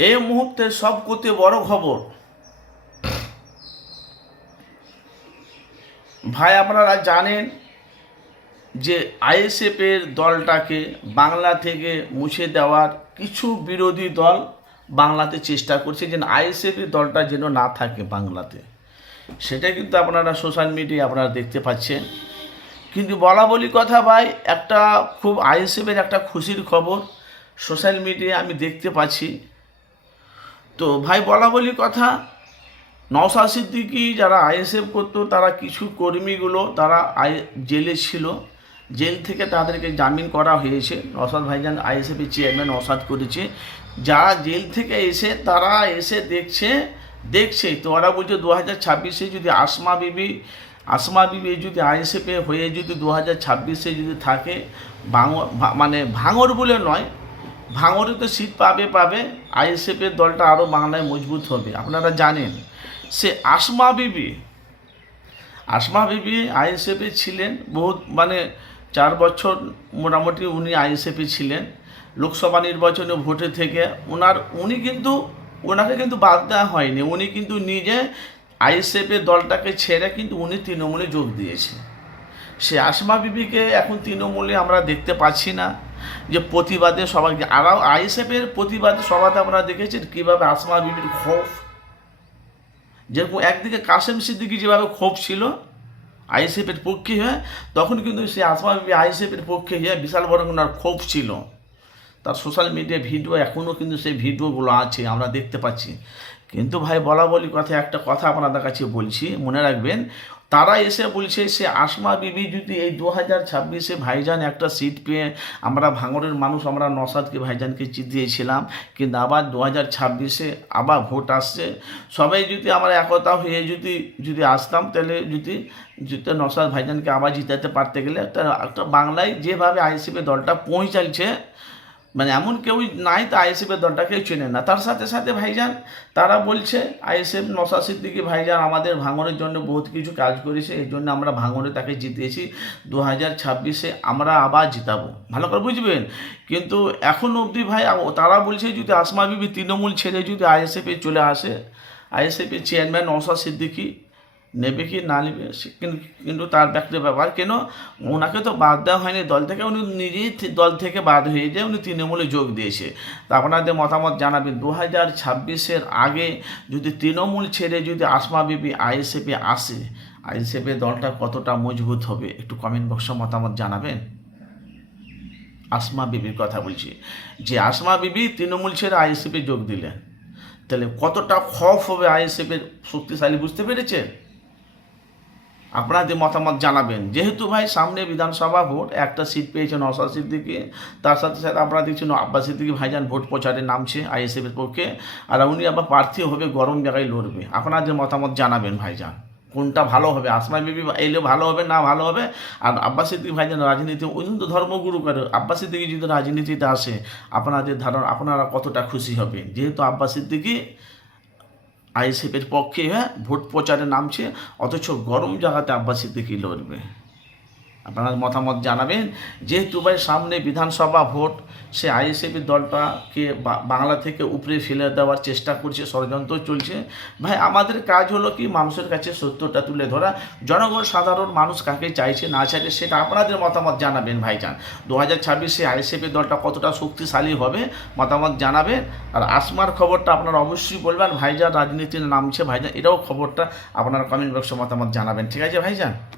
এই মুহূর্তে সবকতে বড় খবর। ভাই, আপনারা জানেন যে আইএসএফের দলটাকে বাংলা থেকে মুছে দেওয়ার কিছু বিরোধী দল বাংলাতে চেষ্টা করছে যেন আইএসএফের দলটা যেন না থাকে বাংলাতে। সেটা কিন্তু আপনারা সোশ্যাল মিডিয়ায় আপনারা দেখতে পাচ্ছেন। কিন্তু বলা বলি কথা ভাই, একটা খুব আইএসএফের একটা খুশির খবর। সোশ্যাল মিডিয়ায় আমি দেখতে পাচ্ছি তো ভাই বলা বলি কথা, নওশাদ সিদ্দিকি যারা আইএসএফ করতো, তারা কিছু কর্মীগুলো তারা আই, জেলে ছিল। জেল থেকে তাদেরকে জামিন করা হয়েছে। নসাদ ভাইজান আইএসএফের চেয়ারম্যান নওশাদ করেছে। যারা জেল থেকে এসে, তারা এসে দেখছে দেখছে। তো ওরা বলছে দু হাজার ছাব্বিশে যদি আসমা বিবি আসমা বিবি যদি আইএসএফে হয়ে যদি দু হাজার ছাব্বিশে যদি থাকে ভাঙর মানে ভাঙর বলে নয় ভাঙরে তো সিট পাবে পাবে। আইএসএফের দলটা আরও বাংলায় মজবুত হবে, আপনারা জানেন। সে আসমা বিবি আসমা বিবি আইএসএফে ছিলেন বহুত মানে চার বছর মোটামুটি উনি আইএসএফে ছিলেন। লোকসভা নির্বাচনে ভোটে থেকে ওনার উনি কিন্তু ওনাকে কিন্তু বাদ দেওয়া হয়নি। উনি কিন্তু নিজে আইএসএফের দলটাকে ছেড়ে কিন্তু উনি তৃণমূলে যোগ দিয়েছে সে আসমা বিবিকে এখন তৃণমূলে আমরা দেখতে পাচ্ছি না যে প্রতিবাদে সবাই আর আইএসএফের প্রতিবাদে সভাতে আপনারা দেখেছেন কীভাবে আসমা বিবির ক্ষোভ। যেরকম একদিকে কাসেম সিদ্দিকি যেভাবে ক্ষোভ ছিল আইএসএফের পক্ষে হয়ে, তখন কিন্তু সে আসমা বিবি আইএসএফের পক্ষে হয়ে বিশাল বড় ওনার ক্ষোভ ছিল। তার সোশ্যাল মিডিয়া ভিডিও, এখনও কিন্তু সেই ভিডিওগুলো আছে, আমরা দেখতে পাচ্ছি। কিন্তু ভাই বলা বলি কথা, একটা কথা আপনাদের কাছে বলছি, মনে রাখবেন তারা এসে বলছে, সে আসমা বিবি যদি এই দু হাজার ছাব্বিশে ভাইজান একটা সিট পেয়ে, আমরা ভাঙরের মানুষ, আমরা নসাদকে ভাইজানকে জিতিয়েছিলাম কিন্তু আবার দু হাজার ছাব্বিশে আবার ভোট আসছে। সবাই যদি আমরা একতা হয়ে যদি যদি আসতাম, তাহলে যদি যদি নসাদ ভাইজানকে আবার জিতাতে পারতে গেলে একটা একটা বাংলায় যেভাবে আইসিপি দলটা পৌঁছালছে মানে এমন কেউ নাই তো আইএসএফের দলটা, কেউ চেনে না। তার সাথে সাথে ভাইজান, তারা বলছে, আইএসএফ নশা সিদ্দিকি ভাইজান আমাদের ভাঙনের জন্য বহুত কিছু কাজ করেছে এই জন্য আমরা ভাঙনে তাকে জিতিয়েছি দু হাজার ছাব্বিশে আমরা আবার জিতাবো। ভালো করে বুঝবেন? কিন্তু এখন অবধি ভাই, তারা বলছে যদি আসমা বিবি তৃণমূল ছেড়ে যদি আইএসএফে চলে আসে আইএসএফের চেয়ারম্যান নশা সিদ্দিকি নেবে কি না নেবে কিন্তু তার ব্যক্তির ব্যাপার কেন? ওনাকে তো বাদ দেওয়া হয়নি দল থেকে, উনি নিজেই দল থেকে বাদ হয়ে যায় উনি তৃণমূলে যোগ দিয়েছে। তা আপনাদের মতামত জানাবেন। দু হাজার ছাব্বিশের আগে যদি তৃণমূল ছেড়ে যদি আসমা বিবি, আইএসএফে আসে, আইএসএফে দলটা কতটা মজবুত হবে? একটু কমেন্ট বক্সে মতামত জানাবেন। আসমা বিবির কথা বলছি। যে আসমা বিবি তৃণমূল ছেড়ে আইএসএফে যোগ দিলেন, তাহলে কতটা খফ হবে আইএসএফের শক্তিশালী, বুঝতে পেরেছেন? আপনাদের মতামত জানাবেন। যেহেতু ভাই সামনে বিধানসভা ভোট, একটা সিট পেয়েছেন নশা সিদ্দিকি। তার সাথে সাথে আপনারা দেখছেন আব্বাস সিদ্দিকি ভাইজান ভোট প্রচারে নামছে আইএসএফের পক্ষে। আর উনি আবার প্রার্থী হবে, গরম জায়গায় লড়বে। আপনাদের মতামত জানাবেন ভাইজান, কোনটা ভালো হবে? আসমা বিবি এলে ভালো হবে, না ভালো হবে? আর আব্বাস সিদ্দিকি ভাইজান রাজনীতি ওই তো ধর্মগুরু করে। আব্বাস সিদ্দিকি যদি রাজনীতিতে আসে, আপনাদের ধারণা, আপনারা কতটা খুশি হবেন? যেহেতু আব্বাস সিদ্দিকি আইএসএফের পক্ষে হ্যাঁ ভোট প্রচারে নামছে অথচ গরম জায়গাতে আব্বাস সিদ্দিকি লড়বে। আপনারা মতামত জানাবেন। যেহেতু ভাই সামনে বিধানসভা ভোট, সে আইএসএফের দলটাকে বাংলা থেকে উপরে ফেলে দেওয়ার চেষ্টা করছে, ষড়যন্ত্র চলছে। ভাই, আমাদের কাজ হলো কি, মানুষের কাছে সত্যটা তুলে ধরা। জনগণ, সাধারণ মানুষ কাকে চাইছে, না চাইছে, সেটা আপনাদের মতামত জানাবেন ভাইজান। দু হাজার ছাব্বিশে আইএসএফের দলটা কতটা শক্তিশালী হবে, মতামত জানাবেন। আর আসমার খবরটা আপনারা অবশ্যই বলবেন। ভাইজান, রাজনীতির নামছে ভাইজান, এটাও খবরটা আপনারা কমেন্ট বক্সে মতামত জানাবেন। ঠিক আছে ভাইজান?